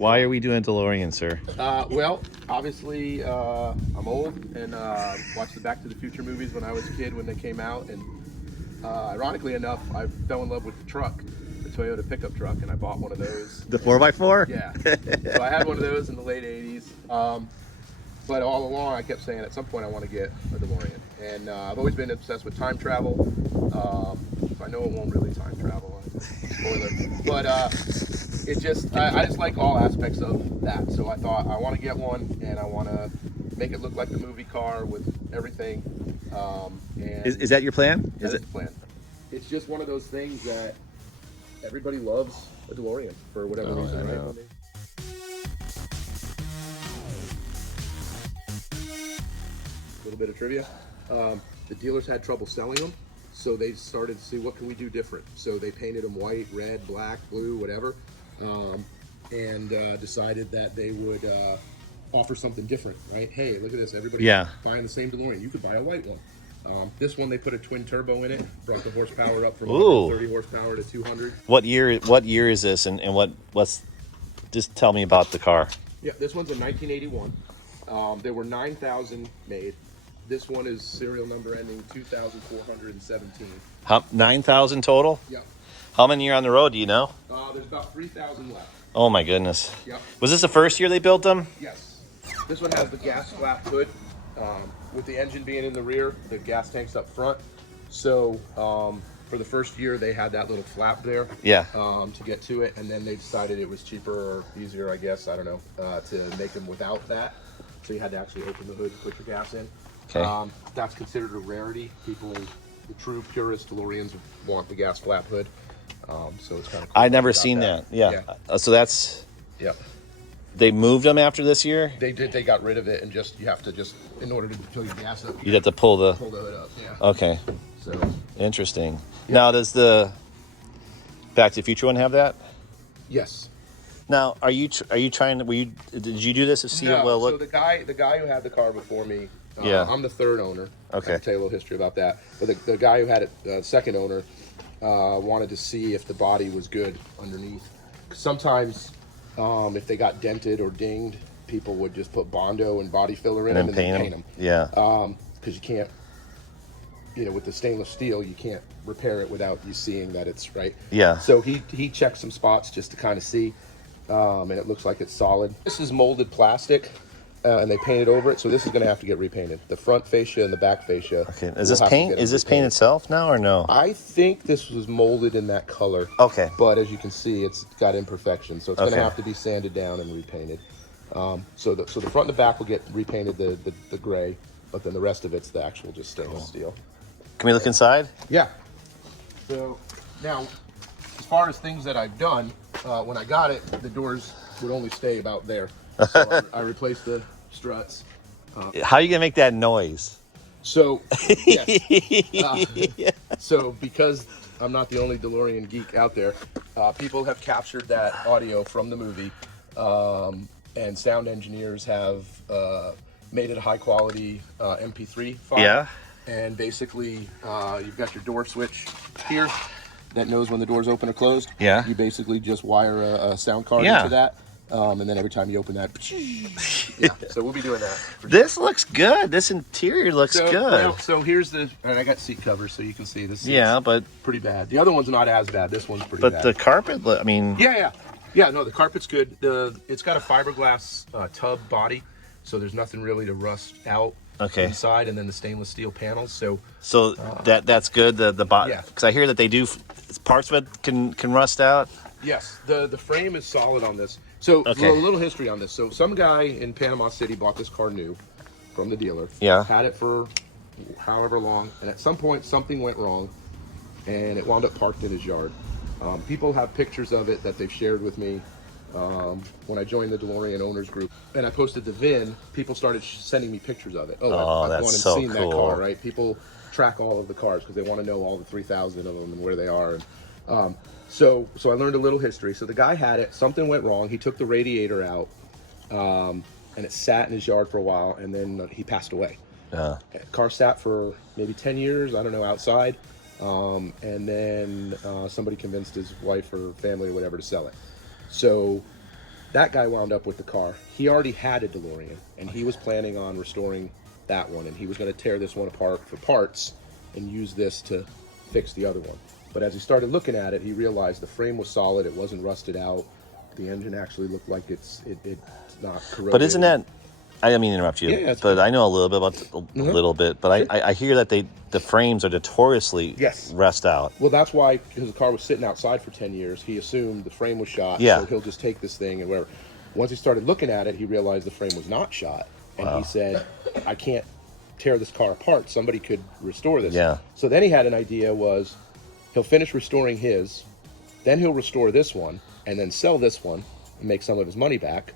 Why are we doing DeLorean, sir? Well, obviously, I'm old and watched the Back to the Future movies when I was a kid when they came out. And ironically enough, I fell in love with the truck, the Toyota pickup truck, and I bought one of those. The 4x4? Yeah. So I had one of those in the late 80s. But all along, I kept saying at some point I want to get a DeLorean. And I've always been obsessed with time travel. So I know it won't really time travel. Spoiler. But it just, I just like all aspects of that. So I thought I want to get one and I want to make it look like the movie car with everything. And Is that your plan? Is it the plan? It's just one of those things that everybody loves a DeLorean for whatever reason, right? A little bit of trivia. The dealers had trouble selling them, so they started to see what can we do different. So they painted them white, red, black, blue, whatever, and decided that they would offer something different, right? Hey, look at this, everybody buying the same DeLorean. You could buy a white one. This one, they put a twin turbo in it, brought the horsepower up from 130 horsepower to 200. What year is this, and what's? Just tell me about the car. Yeah, this one's a 1981. There were 9,000 made. This one is serial number ending 2,417. 9,000 total? Yep. How many are on the road, do you know? There's about 3,000 left. Oh my goodness. Yep. Was this the first year they built them? Yes. This one has the gas flap hood. With the engine being in the rear, the gas tank's up front. So for the first year, they had that little flap there to get to it. And then they decided it was cheaper or easier, I guess, I don't know, to make them without that. So you had to actually open the hood and put your gas in. Okay. That's considered a rarity. People, the true purist DeLoreans want the gas flap hood. So it's kind of cool. I've never seen that. Yeah. So that's... Yep. They moved them after this year? They did. They got rid of it, and you have to in order to fill your gas up, you'd have to pull the hood up. Yeah. Okay. So interesting. Yep. Now, does the Back to the Future one have that? Yes. Now, are you trying to? Did you do this to see it? Well, look. So the guy who had the car before me. I'm the third owner. Okay. I can tell you a little history about that. But the guy who had it, second owner, wanted to see if the body was good underneath. Sometimes, if they got dented or dinged, people would just put Bondo and body filler in them and then paint them. Yeah. Because you can't, with the stainless steel, you can't repair it without you seeing that it's right. Yeah. So he checked some spots just to kind of see, and it looks like it's solid. This is molded plastic, and they painted over it, so this is going to have to get repainted. The front fascia and the back fascia. Okay. Is this paint? Is this paint itself now or no? I think this was molded in that color. Okay. But as you can see, it's got imperfections, so it's going to have to be sanded down and repainted. So the front and the back will get repainted the gray, but then the rest of it's the actual just stainless steel. Can we look inside? Yeah. So now, as far as things that I've done, when I got it, the doors would only stay about there. So I replaced the struts. How are you gonna make that noise? So, yes. So because I'm not the only DeLorean geek out there, people have captured that audio from the movie, and sound engineers have made it a high quality MP3 file. Yeah. And basically, you've got your door switch here that knows when the door's open or closed. Yeah. You basically just wire a sound card into that. And then every time you open that, so we'll be doing that. This looks good. This interior looks good. Well, so here's and I got seat covers so you can see this. But pretty bad. The other one's not as bad. This one's pretty bad. But the carpet, I mean. Yeah. No, the carpet's good. It's got a fiberglass tub body, so there's nothing really to rust out. Inside, and then the stainless steel panels. So that's good. The body, because I hear that they do parts of it can rust out. Yes, the frame is solid on this. So a little history on this. So some guy in Panama City bought this car new from the dealer. Yeah. Had it for however long, and at some point something went wrong, and it wound up parked in his yard. People have pictures of it that they've shared with me. When I joined the DeLorean owners group and I posted the VIN, people started sending me pictures of it. I've gone and seen that car, right? People track all of the cars because they want to know all the 3,000 of them and where they are. And so I learned a little history. So the guy had it, something went wrong. He took the radiator out, and it sat in his yard for a while, and then he passed away. Car sat for maybe 10 years, I don't know, outside. And then somebody convinced his wife or family or whatever to sell it. So That guy wound up with the car. He already had a DeLorean, and he was planning on restoring that one, and he was going to tear this one apart for parts and use this to fix the other one. But as he started looking at it, he realized the frame was solid. It wasn't rusted out. The engine actually looked like it's not corroded. But isn't that? I didn't mean to interrupt you. Yeah, but I know a little bit about a little bit. But sure. I hear that the frames are notoriously rust out. Well, that's why, because the car was sitting outside for 10 years. He assumed the frame was shot. Yeah. So he'll just take this thing and whatever. Once he started looking at it, he realized the frame was not shot, and he said, "I can't tear this car apart. Somebody could restore this." Yeah. So then he had an idea: was he'll finish restoring his, then he'll restore this one, and then sell this one and make some of his money back.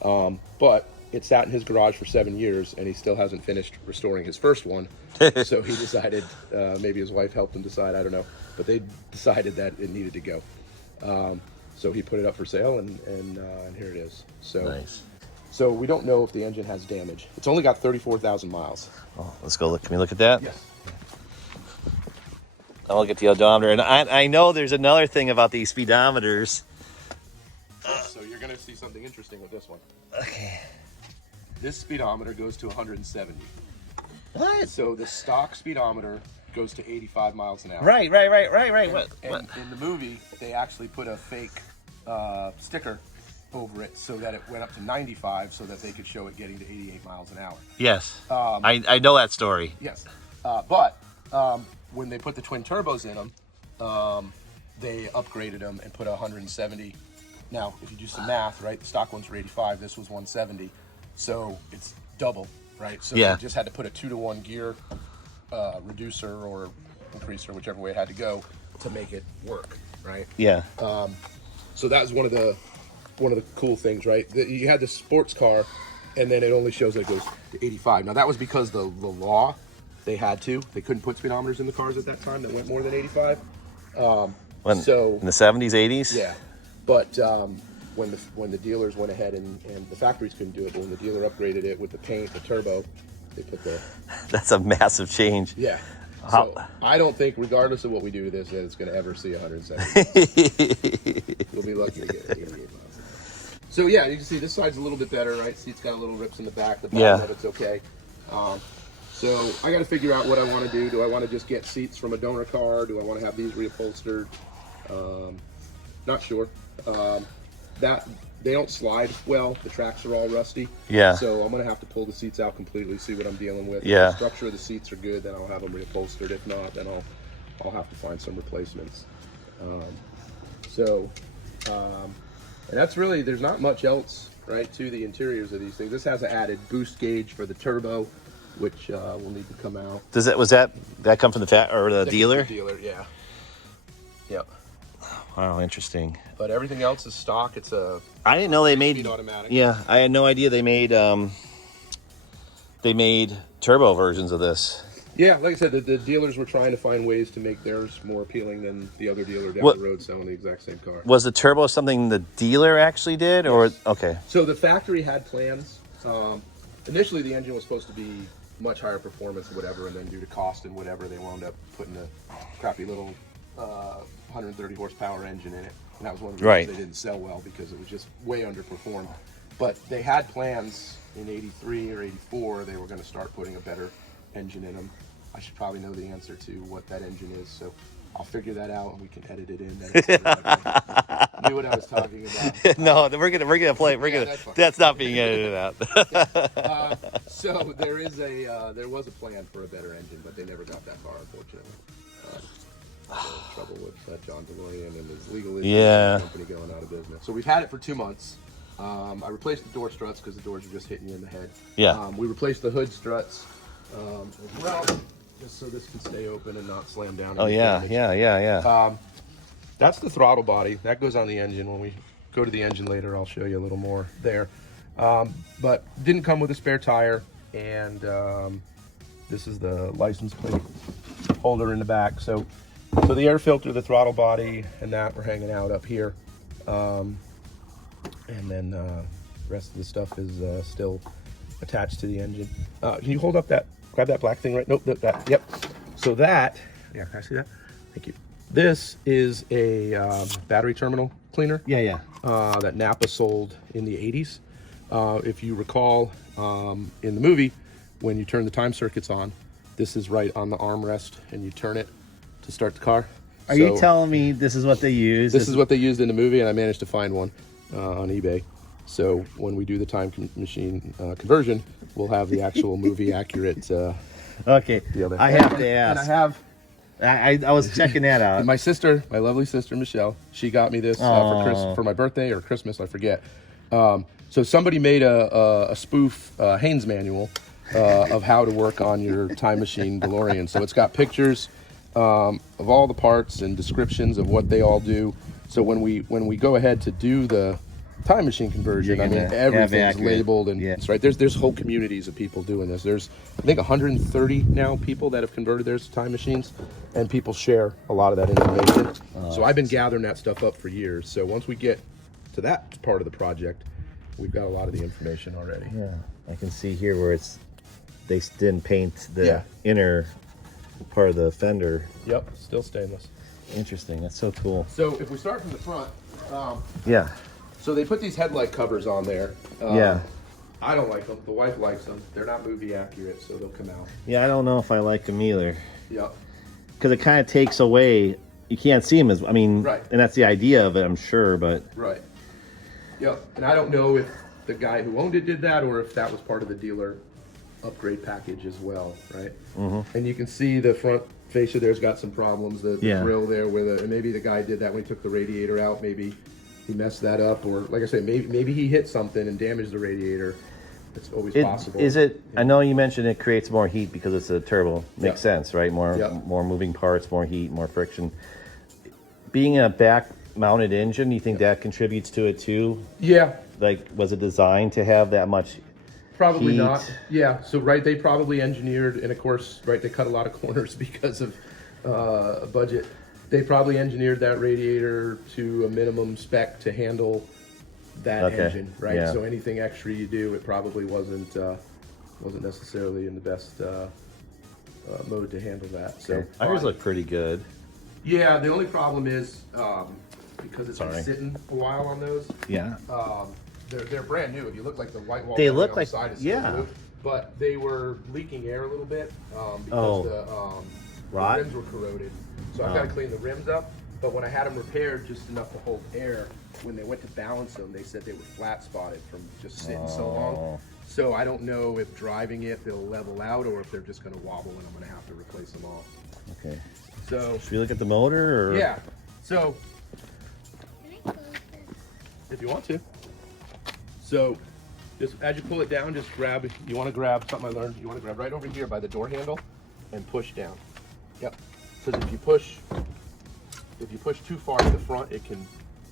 But it sat in his garage for 7 years, and he still hasn't finished restoring his first one. So he decided, maybe his wife helped him decide, I don't know, but they decided that it needed to go. So he put it up for sale, and here it is. So nice. So we don't know if the engine has damage. It's only got 34,000 miles. Oh, let's go look. Can we look at that? Yes. I'll look at the odometer. And I know there's another thing about these speedometers. So you're going to see something interesting with this one. Okay. This speedometer goes to 170. What? So the stock speedometer goes to 85 miles an hour. Right. What? And in the movie, they actually put a fake sticker over it so that it went up to 95 so that they could show it getting to 88 miles an hour. Yes. I know that story. Yes. But when they put the twin turbos in them, they upgraded them and put 170. Now, if you do some math, right, the stock ones were 85, this was 170. So it's double, right? So yeah. They just had to put a 2-to-1 gear reducer or increaser, whichever way it had to go, to make it work, right? Yeah. So that was one of the cool things, right? You had the sports car, and then it only shows that it goes to 85. Now that was because the law, they couldn't put speedometers in the cars at that time that went more than 85. In the 70s, 80s? Yeah. But when the dealers went ahead and the factories couldn't do it, but when the dealer upgraded it with the paint, the turbo, they put the... That's a massive change. Yeah. So I don't think, regardless of what we do to this, that it's going to ever see 170. We'll be lucky to get 88 miles. So yeah, you can see this side's a little bit better, right? See, it's got a little rips in the back. The bottom of it's okay. So I got to figure out what I want to do. Do I want to just get seats from a donor car? Do I want to have these reupholstered? Not sure. That they don't slide well. The tracks are all rusty. Yeah. So I'm gonna have to pull the seats out completely, see what I'm dealing with. Yeah. If the structure of the seats are good, then I'll have them reupholstered. If not, then I'll have to find some replacements. And that's really, there's not much else, right, to the interiors of these things. This has an added boost gauge for the turbo, which will need to come out. Was that come from the dealer? The dealer, yeah. Yep. Wow, interesting. But everything else is stock. It's a... I didn't know they made... speed automatic. Yeah, I had no idea they made turbo versions of this. Yeah, like I said, the dealers were trying to find ways to make theirs more appealing than the other dealer down the road selling the exact same car. Was the turbo something the dealer actually did, or okay? So the factory had plans. Initially, the engine was supposed to be much higher performance or whatever, and then due to cost and whatever, they wound up putting a crappy little 130 horsepower engine in it, and that was one of the reasons they didn't sell well, because it was just way underperformed. But they had plans in '83 or '84. They were going to start putting a better engine in them. I should probably know the answer to what that engine is, so I'll figure that out and we can edit it in. Knew what I was talking about. No, we're gonna play. That's not being edited out. So there was a plan for a better engine, but they never got that far, unfortunately. Trouble with John DeLorean and his legal issues, and the company going out of business. So we've had it for 2 months. I replaced the door struts because the doors are just hitting you in the head. Yeah. We replaced the hood struts as well, just so this can stay open and not slam down. Oh yeah. That's the throttle body. That goes on the engine. When we go to the engine later, I'll show you a little more there. But didn't come with a spare tire, and this is the license plate holder in the back. So the air filter, the throttle body, and that we're hanging out up here. And then the rest of the stuff is still attached to the engine. Can you hold up grab that black thing right? Nope, that, yep. So that, yeah, can I see that? Thank you. This is a battery terminal cleaner. Yeah. That Napa sold in the 80s. If you recall, in the movie, when you turn the time circuits on, this is right on the armrest, and you turn it to start the car. Are you telling me this is what they use? This is what they used in the movie, and I managed to find one on eBay. So when we do the time machine conversion, we'll have the actual movie accurate. Okay, I have to ask. And I have. I was checking that out. And my sister, my lovely sister Michelle, she got me this for my birthday or Christmas, I forget. So somebody made a spoof Haynes manual of how to work on your time machine DeLorean. So it's got pictures of all the parts and descriptions of what they all do. So when we go ahead to do the time machine conversion, I mean, everything's labeled, and it's right. There's whole communities of people doing this. There's, I think, 130 now people that have converted theirs to time machines, and people share a lot of that information. So I've been gathering that stuff up for years. So once we get to that part of the project, we've got a lot of the information already. Yeah, I can see here where they didn't paint the inner part of the fender. Yep, still stainless. Interesting. That's so cool. So if we start from the front, yeah. So they put these headlight covers on there. Yeah. I don't like them. The wife likes them. They're not movie accurate, so they'll come out. Yeah, I don't know if I like them either. Yep. Because it kind of takes away. You can't see them as. I mean, right. And that's the idea of it, I'm sure. But right. Yep. And I don't know if the guy who owned it did that, or if that was part of the dealer upgrade package as well, right? Mm-hmm. And you can see the front fascia there's got some problems. The grill there, and maybe the guy did that when he took the radiator out. Maybe he messed that up, or like I said, maybe he hit something and damaged the radiator. It's always possible. Is it? I know you mentioned it creates more heat because it's a turbo. Makes sense, right? More moving parts, more heat, more friction. Being a back-mounted engine, you think that contributes to it too? Yeah. Like, was it designed to have that much? Probably heat? not. Yeah. So they probably engineered, and of course, they cut a lot of corners because of budget. They probably engineered that radiator to a minimum spec to handle that engine, right? Yeah. So anything extra you do, it probably wasn't necessarily in the best mode to handle that. So ours look pretty good. Yeah, the only problem is because it's been sitting a while on those. Yeah. They're brand new. If you look like the white wall, they look like the side is still blue, but they were leaking air a little bit because the rims were corroded. So I've got to clean the rims up. But when I had them repaired just enough to hold air, when they went to balance them, they said they were flat spotted from just sitting so long. So I don't know if driving it, they'll level out, or if they're just going to wobble and I'm going to have to replace them all. Okay. So should we look at the motor? Or? Yeah. So if you want to. So just as you pull it down, just grab, you want to grab something I learned, you want to grab right over here by the door handle and push down. Yep. Because if you push too far to the front, it can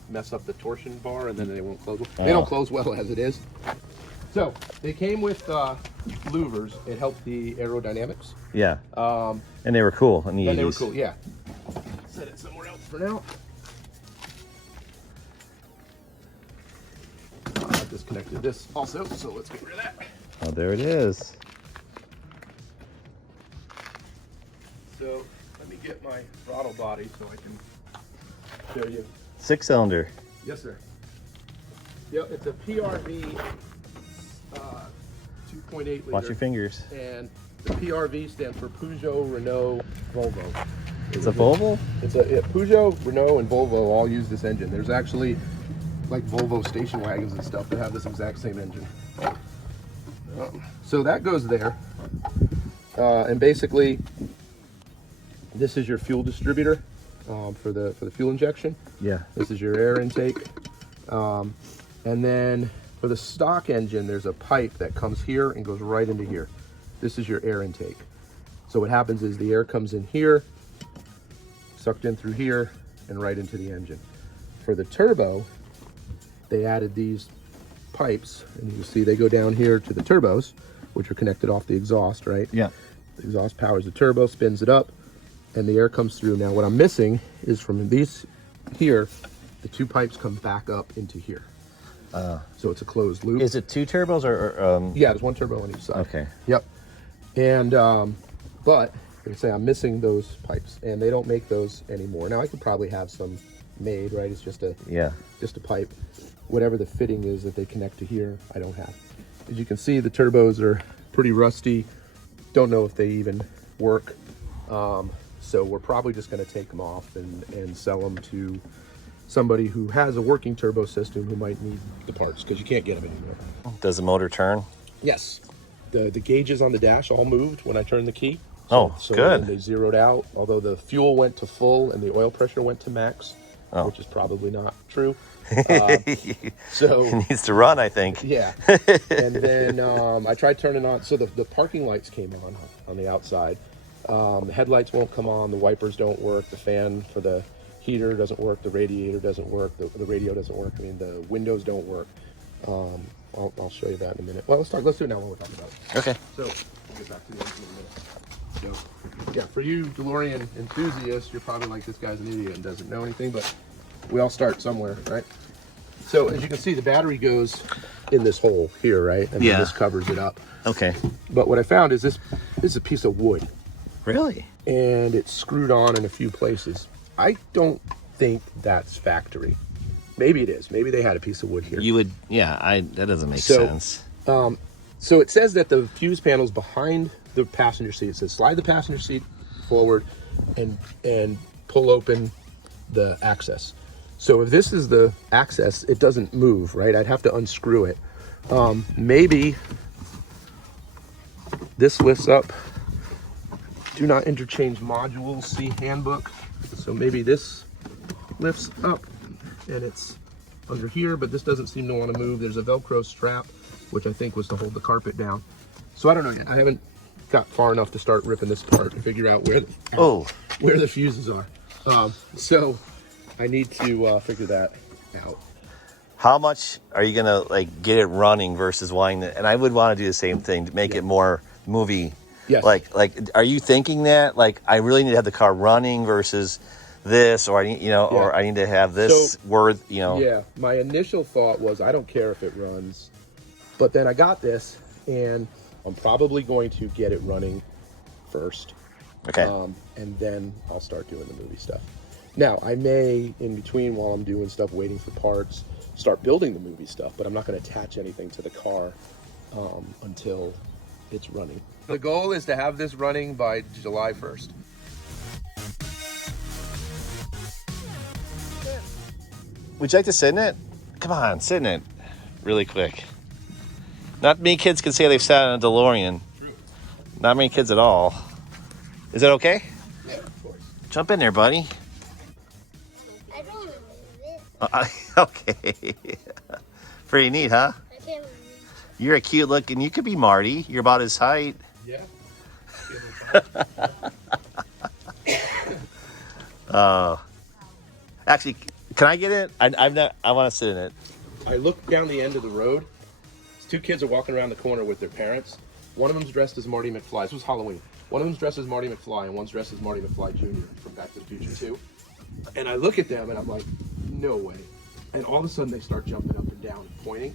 mess up the torsion bar, and then they won't close well. They don't close well as it is. So they came with louvers. It helped the aerodynamics. Yeah. And they were cool. And they were cool. Yeah. Set it somewhere else for now. I disconnected this also, so let's get rid of that. Oh, there it is. So let me get my throttle body so I can show you. 6-cylinder. Yes, sir. Yep, it's a PRV 2.8 liter. Watch your fingers. And the PRV stands for Peugeot, Renault, Volvo. It's a Volvo? It's a Peugeot, Renault, and Volvo all use this engine. There's actually like Volvo station wagons and stuff that have this exact same engine. So that goes there. And basically, this is your fuel distributor for the fuel injection. Yeah. This is your air intake. And then for the stock engine, there's a pipe that comes here and goes right into here. This is your air intake. So what happens is the air comes in here, sucked in through here, and right into the engine. For the turbo, they added these pipes, and you can see they go down here to the turbos, which are connected off the exhaust, right? Yeah. The exhaust powers the turbo, spins it up, and the air comes through. Now what I'm missing is from these here, the two pipes come back up into here. So it's a closed loop. Is it two turbos or yeah, there's one turbo on each side. Okay. Yep. And but They say I'm missing those pipes, and they don't make those anymore. Now I could probably have some made, right? It's just a pipe. Whatever the fitting is that they connect to here, I don't have. As you can see, the turbos are pretty rusty. Don't know if they even work. So we're probably just going to take them off and sell them to somebody who has a working turbo system who might need the parts, because you can't get them anymore. Does the motor turn? Yes. The gauges on the dash all moved when I turned the key. So good. They zeroed out, although the fuel went to full and the oil pressure went to max, which is probably not true. So it needs to run, I think. Yeah. And then I tried turning on, so the parking lights came on the outside. The headlights won't come on, the wipers don't work, the fan for the heater doesn't work, the radiator doesn't work, the radio doesn't work, I mean, the windows don't work. I'll show you that in a minute. Well, let's do it now while we're talking about it. Okay. So we'll get back to the engine in a minute. So, yeah, for you DeLorean enthusiasts, you're probably like, this guy's an idiot and doesn't know anything, but we all start somewhere, right? So as you can see, the battery goes in this hole here, right? And then this covers it up. Okay. But what I found is this is a piece of wood. Really? And it's screwed on in a few places. I don't think that's factory. Maybe it is. Maybe they had a piece of wood here. You would, that doesn't make sense. So it says that the fuse panel's behind the passenger seat. It says slide the passenger seat forward and pull open the access. So if this is the access, it doesn't move, right? I'd have to unscrew it. Maybe this lifts up. Do not interchange modules, see handbook. So maybe this lifts up and it's under here, but this doesn't seem to want to move. There's a Velcro strap, which I think was to hold the carpet down. So I don't know yet. I haven't got far enough to start ripping this apart and figure out where the fuses are. So I need to figure that out. How much are you gonna like get it running versus wanting to? And I would want to do the same thing to make it more movie. Yes. Like, are you thinking that like I really need to have the car running versus this, or I need, or I need to have this Yeah. My initial thought was I don't care if it runs, but then I got this, and I'm probably going to get it running first. Okay. And then I'll start doing the movie stuff. Now, I may, in between while I'm doing stuff, waiting for parts, start building the movie stuff, but I'm not going to attach anything to the car until it's running. The goal is to have this running by July 1st. Would you like to sit in it? Come on, sit in it really quick. Not many kids can say they've sat in a DeLorean. True. Not many kids at all. Is that okay? Yeah, of course. Jump in there, buddy. I don't want to move it. Okay. Pretty neat, huh? I can't move it. You're a cute looking. You could be Marty. You're about his height. Yeah. Actually, can I get it? I want to sit in it. I look down the end of the road. Two kids are walking around the corner with their parents. One of them's dressed as Marty McFly. This was Halloween. One of them's dressed as Marty McFly, and one's dressed as Marty McFly Jr. from Back to the Future 2. And I look at them, and I'm like, no way. And all of a sudden, they start jumping up and down and pointing.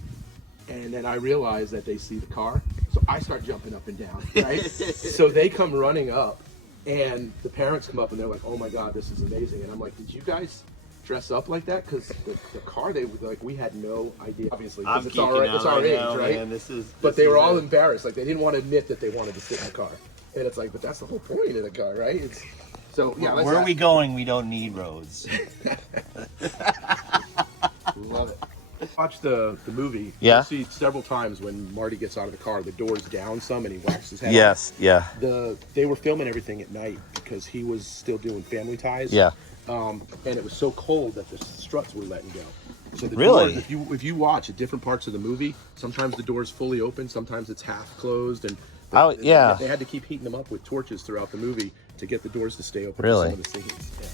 And then I realize that they see the car. So I start jumping up and down, right? So they come running up, and the parents come up, and they're like, oh my God, this is amazing. And I'm like, did you guys dress up like that? Because the car, they were like, we had no idea, obviously, because it's our age, right? Man, but they were all embarrassed. Like, they didn't want to admit that they wanted to sit in the car. And it's like, but that's the whole point of the car, right? So, yeah. Where are we going? We don't need roads. Love it. Watch the movie. Yeah. You'll see several times when Marty gets out of the car, the door's down some and he whacks his head. Yes, yeah. They were filming everything at night because he was still doing Family Ties. Yeah. And it was so cold that the struts were letting go. So the Really? doors, if you watch at different parts of the movie, sometimes the door's fully open, sometimes it's half closed, and they had to keep heating them up with torches throughout the movie to get the doors to stay open Really? for some of the scenes. Yeah.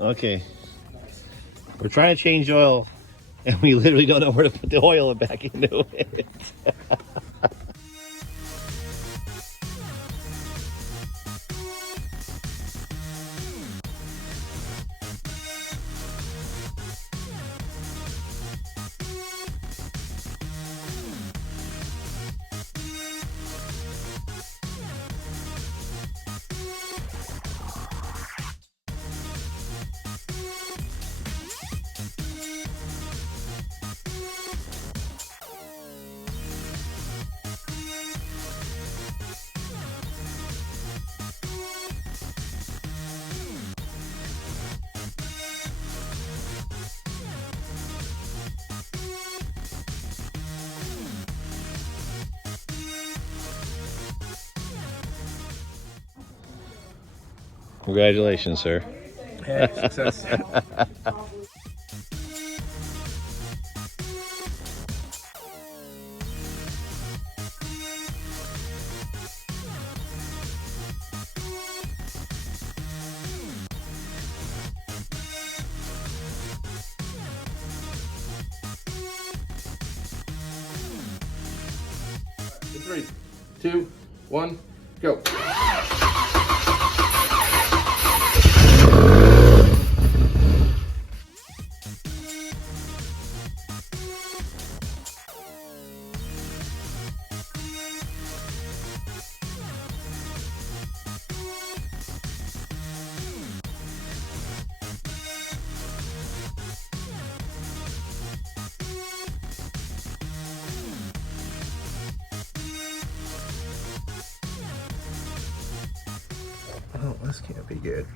Okay. We're trying to change oil, and we literally don't know where to put the oil back into it. Congratulations, sir. Hey, success. Three, two, one, go. Oh, this can't be good.